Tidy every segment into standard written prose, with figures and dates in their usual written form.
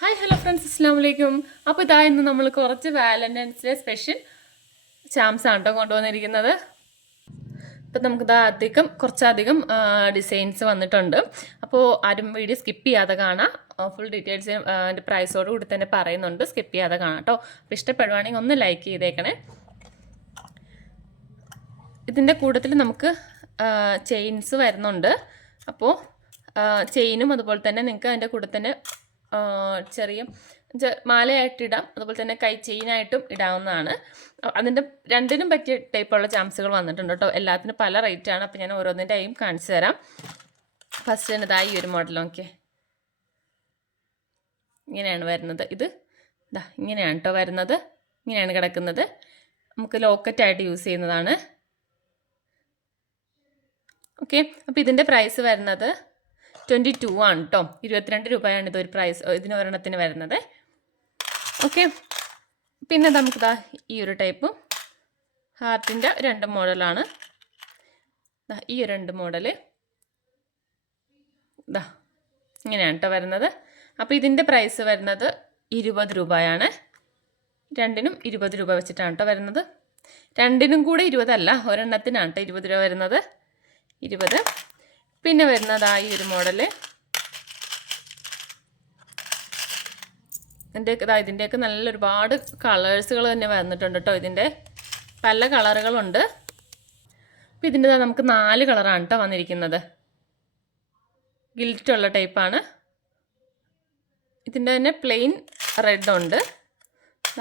Hi hello friends, അസ്സാം വലൈക്കും. അപ്പോൾ ഇതാ ഇന്ന് നമ്മൾ കുറച്ച് വാലന്റൈൻസ് ഡേ സ്പെഷ്യൽ ചാംസ് ആണ് കേട്ടോ കൊണ്ടുവന്നിരിക്കുന്നത്. ഇപ്പം നമുക്കിതാ കുറച്ചധികം ഡിസൈൻസ് വന്നിട്ടുണ്ട്. അപ്പോൾ ആരും വീഡിയോ സ്കിപ്പ് ചെയ്യാതെ കാണാം. ഫുൾ ഡീറ്റെയിൽസ് അതിൻ്റെ പ്രൈസോട് കൂടി തന്നെ പറയുന്നുണ്ട്. സ്കിപ്പ് ചെയ്യാതെ കാണാം കേട്ടോ. അപ്പോൾ ഇഷ്ടപ്പെടുവാണെങ്കിൽ ഒന്ന് ലൈക്ക് ചെയ്തേക്കണേ. ഇതിൻ്റെ കൂട്ടത്തിൽ നമുക്ക് ചെയിൻസ് വരുന്നുണ്ട്. അപ്പോൾ ചെയിനും അതുപോലെ തന്നെ നിങ്ങൾക്ക് അതിൻ്റെ കൂടെ തന്നെ ചെറിയ മാലയായിട്ട് ഇടാം, അതുപോലെ തന്നെ കൈ ചെയിനായിട്ടും ഇടാവുന്നതാണ്. അതിൻ്റെ രണ്ടിനും പറ്റിയ ടൈപ്പുള്ള ചാംസുകൾ വന്നിട്ടുണ്ട് കേട്ടോ. എല്ലാത്തിനും പല റേറ്റാണ്. അപ്പോൾ ഞാൻ ഓരോന്നിൻ്റെയും കാണിച്ചു തരാം. ഫസ്റ്റ് തന്നെ ഇതായി ഒരു മോഡൽ നോക്കിയേ, ഇങ്ങനെയാണ് വരുന്നത്. ഇത് ഇതാ ഇങ്ങനെയാണ് കേട്ടോ വരുന്നത്, ഇങ്ങനെയാണ് കിടക്കുന്നത്. നമുക്ക് ലോക്കറ്റായിട്ട് യൂസ് ചെയ്യുന്നതാണ്. ഓക്കെ, അപ്പോൾ ഇതിൻ്റെ പ്രൈസ് വരുന്നത് 22 ആണ് കേട്ടോ. 22 രൂപയാണ് ഇതൊരു പ്രൈസ് ഇതിന് ഒരെണ്ണത്തിന് വരുന്നത്. ഓക്കെ, പിന്നെ നമുക്കിതാ ഈ ഒരു ടൈപ്പ് ഹാർട്ടിൻ്റെ 2 മോഡലാണ്. ഈ ഒരു 2 മോഡല് ഇതാ ഇങ്ങനെയാണ് കേട്ടോ വരുന്നത്. അപ്പോൾ ഇതിൻ്റെ പ്രൈസ് വരുന്നത് 20 രൂപയാണ്. രണ്ടിനും 20 രൂപ വെച്ചിട്ടാണ് കേട്ടോ വരുന്നത്. രണ്ടിനും കൂടെ 20 അല്ല, ഒരെണ്ണത്തിനാണ് കേട്ടോ 20 രൂപ വരുന്നത്. 20. പിന്നെ വരുന്നതായി ഒരു മോഡല്, ഇതിൻ്റെയൊക്കെ നല്ല ഒരുപാട് കളേഴ്സുകൾ തന്നെ വന്നിട്ടുണ്ട് കേട്ടോ. ഇതിൻ്റെ പല കളറുകളുണ്ട്. അപ്പം ഇതിൻ്റെ നമുക്ക് 4 കളറാണ് കേട്ടോ വന്നിരിക്കുന്നത്. ഗിൽറ്റുള്ള ടൈപ്പാണ്. ഇതിൻ്റെ തന്നെ പ്ലെയിൻ റെഡ് ഉണ്ട്,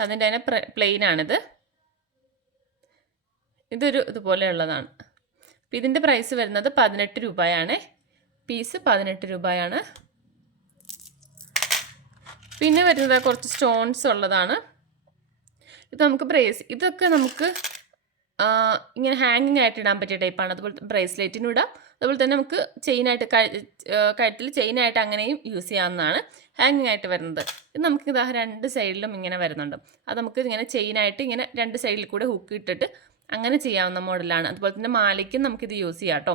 അതിൻ്റെ തന്നെ പ്ലെയിനാണിത്. ഇതുപോലെയുള്ളതാണ്. അപ്പം ഇതിൻ്റെ പ്രൈസ് വരുന്നത് 18 രൂപയാണ്. പീസ് 18 രൂപയാണ്. പിന്നെ വരുന്നത് കുറച്ച് സ്റ്റോൺസ് ഉള്ളതാണ്. ഇത് നമുക്ക് ഇതൊക്കെ നമുക്ക് ഇങ്ങനെ ഹാങ്ങിങ് ആയിട്ട് ഇടാൻ പറ്റിയ ടൈപ്പാണ്. അതുപോലെ ബ്രേസ്ലെറ്റിനും ഇടാം, അതുപോലെ തന്നെ നമുക്ക് ചെയിനായിട്ട് കഴുത്തിൽ ചെയിനായിട്ട് അങ്ങനെയും യൂസ് ചെയ്യാവുന്നതാണ്. ഹാങ്ങിങ് ആയിട്ട് വരുന്നത് ഇത് നമുക്ക് ഇതാ 2 സൈഡിലും ഇങ്ങനെ വരുന്നുണ്ട്. അത് നമുക്ക് ഇങ്ങനെ ചെയിനായിട്ട് ഇങ്ങനെ 2 സൈഡിൽ കൂടെ ഹുക്ക് ഇട്ടിട്ട് അങ്ങനെ ചെയ്യാവുന്ന മോഡലാണ്. അതുപോലെ തന്നെ മാലയ്ക്കും നമുക്കിത് യൂസ് ചെയ്യാം കേട്ടോ.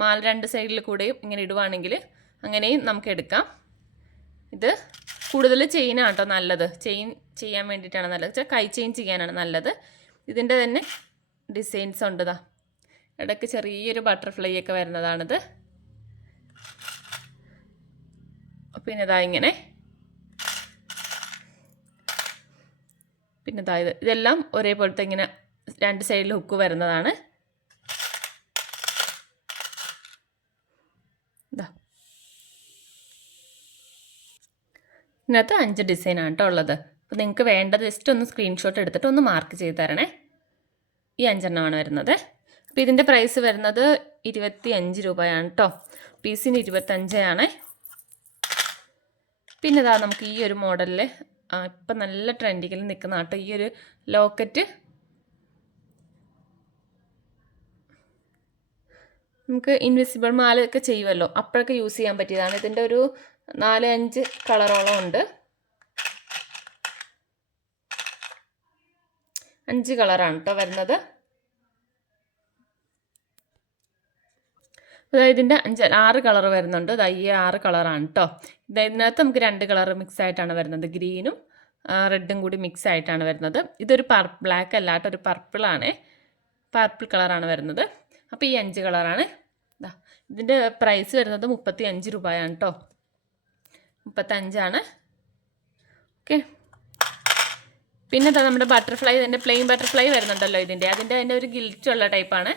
മാല 2 സൈഡിൽ കൂടെയും ഇങ്ങനെ ഇടുവാണെങ്കിൽ അങ്ങനെയും നമുക്ക് എടുക്കാം. ഇത് കൂടുതൽ ചെയിനാണ് കേട്ടോ നല്ലത്. ചെയിൻ ചെയ്യാൻ വേണ്ടിയിട്ടാണ് നല്ലത്, കൈ ചെയിൻ ചെയ്യാനാണ് നല്ലത്. ഇതിൻ്റെ തന്നെ ഡിസൈൻസ് ഉണ്ട്. ഇടയ്ക്ക് ചെറിയൊരു ബട്ടർഫ്ലൈ ഒക്കെ വരുന്നതാണിത്. പിന്നെ ഇങ്ങനെ പിന്നെ ഇതെല്ലാം ഒരേപോലത്തെ ഇങ്ങനെ 2 സൈഡിൽ ഹുക്ക് വരുന്നതാണ്. ഇതിനകത്ത് 5 ഡിസൈനാണ് കേട്ടോ ഉള്ളത്. അപ്പോൾ നിങ്ങൾക്ക് വേണ്ടത് ജസ്റ്റ് ഒന്ന് സ്ക്രീൻഷോട്ട് എടുത്തിട്ട് ഒന്ന് മാർക്ക് ചെയ്ത് തരണേ. ഈ 5 എണ്ണമാണ് വരുന്നത്. അപ്പോൾ ഇതിൻ്റെ പ്രൈസ് വരുന്നത് 25 രൂപയാണ് കേട്ടോ. പീസിന് 25 ആണ്. പിന്നെ നമുക്ക് ഈ ഒരു മോഡലിൽ ഇപ്പം നല്ല ട്രെൻഡിങ്ങിൽ നിൽക്കുന്ന കേട്ടോ ഈ ഒരു ലോക്കറ്റ്. നമുക്ക് ഇൻവിസിബിൾ മാലയൊക്കെ ചെയ്യുമല്ലോ, അപ്പോഴൊക്കെ യൂസ് ചെയ്യാൻ പറ്റിയതാണ്. ഇതിൻ്റെ ഒരു 4-5 കളറോളം ഉണ്ട്. 5 കളറാണ് കേട്ടോ വരുന്നത്. അതായത് ഇതിൻ്റെ 6 കളർ വരുന്നുണ്ട്. ഈ 6 കളറാണ് കേട്ടോ. ഇതിനകത്ത് നമുക്ക് 2 കളർ മിക്സ് ആയിട്ടാണ് വരുന്നത്. ഗ്രീനും റെഡും കൂടി മിക്സ് ആയിട്ടാണ് വരുന്നത്. ഇതൊരു ബ്ലാക്ക് അല്ലാത്ത ഒരു പർപ്പിളാണ്, പർപ്പിൾ കളറാണ് വരുന്നത്. അപ്പോൾ ഈ 5 കളറാണ്. ഇതിൻ്റെ പ്രൈസ് വരുന്നത് 35 രൂപയാണ് കേട്ടോ. 35 ആണ്. ഓക്കെ, പിന്നെ നമ്മുടെ ബട്ടർഫ്ലൈ, ഇതിൻ്റെ പ്ലെയിൻ ബട്ടർഫ്ലൈ വരുന്നുണ്ടല്ലോ അതിൻ്റെ ഒരു ഗിൽറ്റുള്ള ടൈപ്പാണ്.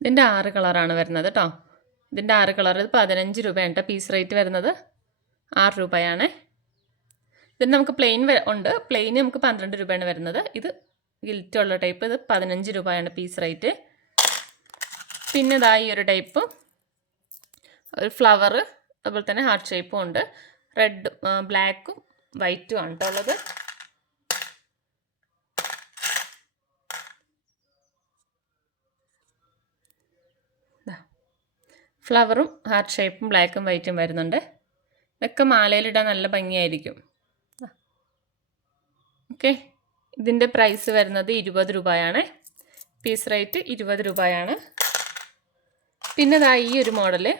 ഇതിൻ്റെ 6 കളറാണ് വരുന്നത് കേട്ടോ. ഇതിൻ്റെ 6 കളർ. ഇത് 15 രൂപയാണ് കേട്ടോ പീസ് റേറ്റ് വരുന്നത്. 6 രൂപയാണ്. ഇതിന് നമുക്ക് പ്ലെയിൻ ഉണ്ട്. പ്ലെയിന് നമുക്ക് 12 രൂപയാണ് വരുന്നത്. ഇത് ഗിൽറ്റുള്ള ടൈപ്പ്, ഇത് 15 രൂപയാണ് പീസ് റേറ്റ്. പിന്നെ ഈ ഒരു ടൈപ്പ് ഒരു ഫ്ലവർ, അതുപോലെ തന്നെ ഹാർട്ട് ഷേപ്പും ഉണ്ട്. റെഡ്, ബ്ലാക്കും വൈറ്റും ആണ് കേട്ടോ ഉള്ളത്. ഫ്ലവറും ഹാർട്ട് ഷേപ്പും ബ്ലാക്കും വൈറ്റും വരുന്നുണ്ട്. ഇതൊക്കെ മാലയിലിടാൻ നല്ല ഭംഗിയായിരിക്കും. ഓക്കെ, ഇതിൻ്റെ പ്രൈസ് വരുന്നത് 20 രൂപയാണ്. പീസ് റേറ്റ് 20 രൂപയാണ്. പിന്നെ ഈ ഒരു മോഡല്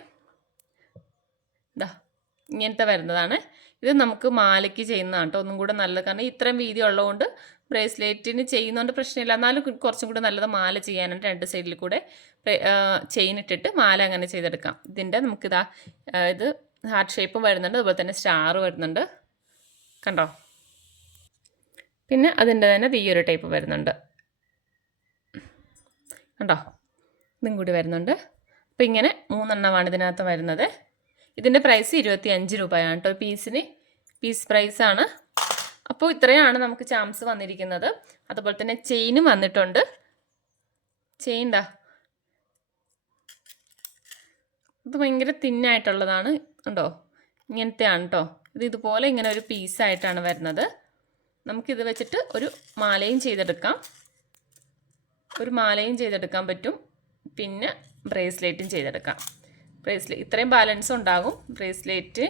ഇങ്ങനത്തെ വരുന്നതാണ്. ഇത് നമുക്ക് മാലയ്ക്ക് ചെയ്യുന്നതാണ് കേട്ടോ ഒന്നും കൂടെ നല്ലത്. കാരണം ഇത്രയും വീതി ഉള്ളതുകൊണ്ട് ബ്രേസ്ലെറ്റിന് ചെയ്യുന്നതുകൊണ്ട് പ്രശ്നമില്ല. എന്നാലും കുറച്ചും കൂടെ നല്ലത് മാല ചെയ്യാനാണ്. 2 സൈഡിൽ കൂടെ ചെയിൻ ഇട്ടിട്ട് മാല അങ്ങനെ ചെയ്തെടുക്കാം. ഇതിൻ്റെ നമുക്കിതാ ഇത് ഹാർട്ട് ഷേപ്പും വരുന്നുണ്ട്, അതുപോലെ തന്നെ സ്റ്റാർ വരുന്നുണ്ട്, കണ്ടോ. പിന്നെ അതിൻ്റെ തന്നെ ഈ ഒരു ടൈപ്പ് വരുന്നുണ്ട്, കണ്ടോ. ഇതും കൂടി വരുന്നുണ്ട്. അപ്പോൾ ഇങ്ങനെ 3 എണ്ണമാണ് ഇതിനകത്ത് വരുന്നത്. ഇതിൻ്റെ പ്രൈസ് 25 രൂപയാണ് കേട്ടോ പീസിന്. പീസ് പ്രൈസാണ്. അപ്പോൾ ഇത്രയാണ് നമുക്ക് ചാംസ് വന്നിരിക്കുന്നത്. അതുപോലെ തന്നെ ചെയിനും വന്നിട്ടുണ്ട്. ചെയിൻ ദാ ഇത് ഭയങ്കര തിന്നായിട്ടുള്ളതാണ് കണ്ടോ. ഇങ്ങനത്തെയാണ് കേട്ടോ. ഇത് ഇതുപോലെ ഇങ്ങനെ ഒരു പീസായിട്ടാണ് വരുന്നത്. നമുക്കിത് വെച്ചിട്ട് ഒരു മാലയും ചെയ്തെടുക്കാം. പറ്റും. പിന്നെ ബ്രേസ്ലെറ്റും ചെയ്തെടുക്കാം. ബ്രേസ്ലെറ്റ് ഇത്രയും ബാലൻസ് ഉണ്ടാകും. ബ്രേസ്ലെറ്റ്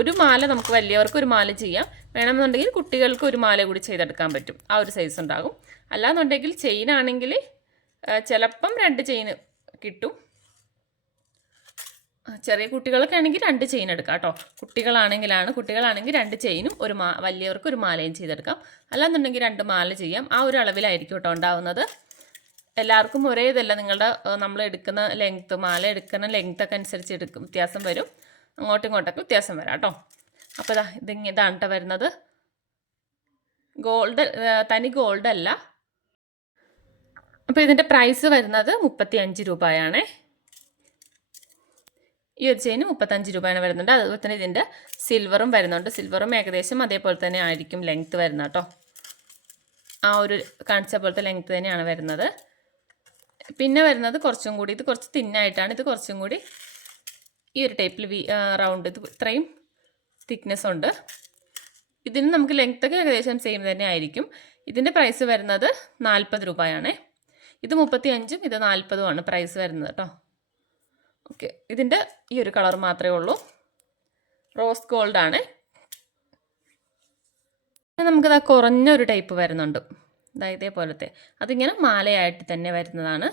ഒരു മാല നമുക്ക് വലിയവർക്ക് ഒരു മാല ചെയ്യാം. വേണമെന്നുണ്ടെങ്കിൽ കുട്ടികൾക്ക് ഒരു മാല കൂടി ചെയ്തെടുക്കാൻ പറ്റും. ആ ഒരു സൈസ് ഉണ്ടാകും. അല്ലാന്നുണ്ടെങ്കിൽ ചെയിൻ ആണെങ്കിൽ ചിലപ്പം 2 ചെയിൻ കിട്ടും. ചെറിയ കുട്ടികൾക്ക് ആണെങ്കിൽ 2 ചെയിൻ എടുക്കാം കേട്ടോ. കുട്ടികളാണെങ്കിൽ 2 ചെയിനും വലിയവർക്ക് ഒരു മാലയും ചെയ്തെടുക്കാം. അല്ലാന്നുണ്ടെങ്കിൽ 2 മാല ചെയ്യാം. ആ ഒരു അളവിലായിരിക്കും കേട്ടോ ഉണ്ടാവുന്നത്. എല്ലാവർക്കും ഒരേ ഇതല്ല. നമ്മൾ എടുക്കുന്ന മാല എടുക്കുന്ന ലെങ്ത്തൊക്കെ അനുസരിച്ച് വ്യത്യാസം വരും. അങ്ങോട്ടും ഇങ്ങോട്ടൊക്കെ വ്യത്യാസം വരാം കേട്ടോ. അപ്പോൾ ഇതാണ് കേട്ടോ വരുന്നത്. തനി ഗോൾഡ് അല്ല. അപ്പോൾ ഇതിൻ്റെ പ്രൈസ് വരുന്നത് 35 രൂപയാണ്. ഈ ഒരു ചെയിന് 35 രൂപയാണ് വരുന്നുണ്ട്. അതുപോലെ തന്നെ ഇതിൻ്റെ സിൽവറും വരുന്നുണ്ട്. സിൽവറും ഏകദേശം അതേപോലെ തന്നെ ആയിരിക്കും ലെങ്ത്ത് വരുന്നത് കേട്ടോ. ആ ഒരു കാണിച്ച പോലത്തെ ലെങ്ത്ത് തന്നെയാണ് വരുന്നത്. പിന്നെ വരുന്നത് കുറച്ചും കൂടി, ഇത് കുറച്ച് തിന്നായിട്ടാണ്. ഇത് കുറച്ചും കൂടി ഈ ഒരു ടൈപ്പിൽ റൗണ്ട്, ഇത് ഇത്രയും തിക്നെസ് ഉണ്ട്. ഇതിന് നമുക്ക് ലെങ്ത്തൊക്കെ ഏകദേശം സെയിം തന്നെ ആയിരിക്കും. ഇതിൻ്റെ പ്രൈസ് വരുന്നത് 40 രൂപയാണ്. ഇത് 35ഉം ഇത് 40ഉമാണ് പ്രൈസ് വരുന്നത് കേട്ടോ. ഓക്കെ, ഇതിൻ്റെ ഈ ഒരു കളർ മാത്രമേ ഉള്ളൂ. റോസ് ഗോൾഡാണ്. നമുക്കിതാ കുറഞ്ഞൊരു ടൈപ്പ് വരുന്നുണ്ട്, ഇതേപോലത്തെ. അതിങ്ങനെ മാലയായിട്ട് തന്നെ വരുന്നതാണ്.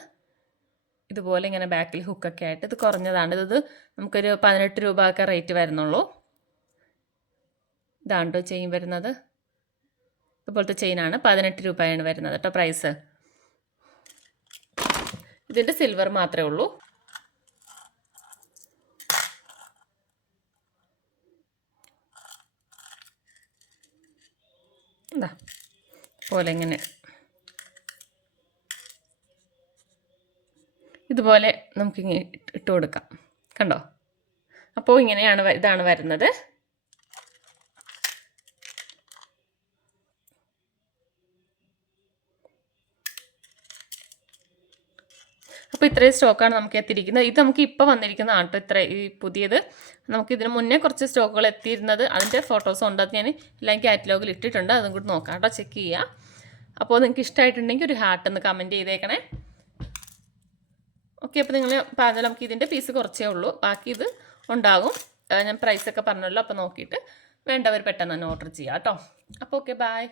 ഇതുപോലെ ഇങ്ങനെ ബാക്കിൽ ഹുക്കൊക്കെ ആയിട്ട് ഇത് കുറഞ്ഞതാണ്. ഇത് നമുക്കൊരു 18 രൂപ ഒക്കെ റേറ്റ് വരുന്നുള്ളൂ. ഇതാണ് കേട്ടോ ചെയിൻ വരുന്നത്. ഇതുപോലത്തെ ചെയിനാണ്. 18 രൂപയാണ് വരുന്നത് കേട്ടോ പ്രൈസ്. ഇതിൻ്റെ സിൽവർ മാത്രമേ ഉള്ളൂ. എന്താ പോലെ ഇങ്ങനെ ഇതുപോലെ നമുക്കിങ്ങനെ ഇട്ട് കൊടുക്കാം, കണ്ടോ. അപ്പോൾ ഇതാണ് വരുന്നത്. അപ്പോൾ ഇത്രയും സ്റ്റോക്കാണ് നമുക്ക് എത്തിയിരിക്കുന്നത്. ഇത് നമുക്ക് ഇപ്പോൾ വന്നിരിക്കുന്നതാണ് കേട്ടോ. ഈ പുതിയത്. നമുക്ക് ഇതിന് മുന്നേ കുറച്ച് സ്റ്റോക്കുകൾ എത്തിയിരുന്നത്, അതിൻ്റെ ഫോട്ടോസ് ഉണ്ട്. അത് ഞാൻ എല്ലാം കാറ്റലോഗിൽ ഇട്ടിട്ടുണ്ട്. അതും കൂടി നോക്കാം കേട്ടോ, ചെക്ക് ചെയ്യുക. അപ്പോൾ നിങ്ങൾക്ക് ഇഷ്ടമായിട്ടുണ്ടെങ്കിൽ ഒരു ഹാർട്ട് ഒന്ന് കമൻറ്റ് ചെയ്തേക്കണേ. ഓക്കെ, അപ്പോൾ നിങ്ങൾ പറഞ്ഞാൽ നമുക്ക് ഇതിൻ്റെ പീസ് കുറച്ചേ ഉള്ളൂ, ബാക്കി ഇത് ഉണ്ടാകും. ഞാൻ പ്രൈസൊക്കെ പറഞ്ഞല്ലോ. അപ്പോൾ നോക്കിയിട്ട് വേണ്ടവർ പെട്ടെന്ന് തന്നെ ഓർഡർ ചെയ്യാം കേട്ടോ. അപ്പോൾ ഓക്കെ, ബൈ.